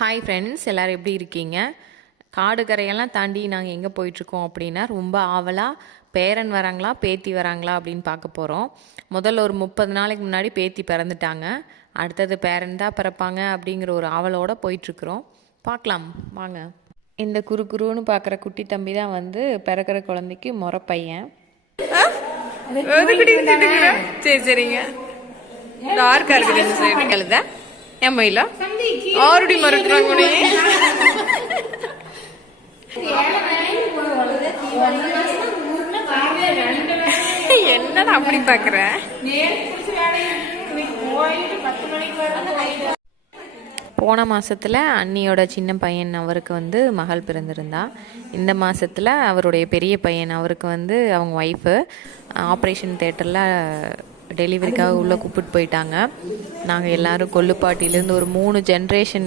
Hi friends, எல்லோரும் எப்படி இருக்கீங்க? காடு கரையெல்லாம் தாண்டி நாங்கள் எங்கே போயிட்டுருக்கோம் அப்படின்னா, ரொம்ப ஆவலாக பேரன் வராங்களா பேத்தி வராங்களா அப்படின்னு பார்க்க போகிறோம். முதல்ல ஒரு 30 நாளைக்கு முன்னாடி பேத்தி பிறந்துட்டாங்க. அடுத்தது பேரன் தான் பிறப்பாங்க அப்படிங்கிற ஒரு ஆவலோடு போயிட்டுருக்குறோம். பார்க்கலாம் வாங்க. இந்த குறுன்னு பார்க்குற குட்டி தம்பி தான் வந்து பிறக்கிற குழந்தைக்கு முறை பையன். சரி சரிங்க. டார்க்காக இருக்குது இந்த சைடு கழுத என் மயில ஆறுடி மறுக்கிறாங்க. என்னடா அப்படி பாக்குற? போன மாசத்துல அண்ணியோட சின்ன பையன் அவருக்கு வந்து மகள் பிறந்திருந்தா. இந்த மாசத்துல அவருடைய பெரிய பையன் அவருக்கு வந்து அவங்க ஒய்ஃபு ஆப்ரேஷன் தேட்டரில் டெலிவரிக்காக உள்ளே கூப்பிட்டு போயிட்டாங்க. நாங்கள் எல்லோரும் கொல்லுப்பாட்டிலேருந்து ஒரு 3 ஜென்ரேஷன்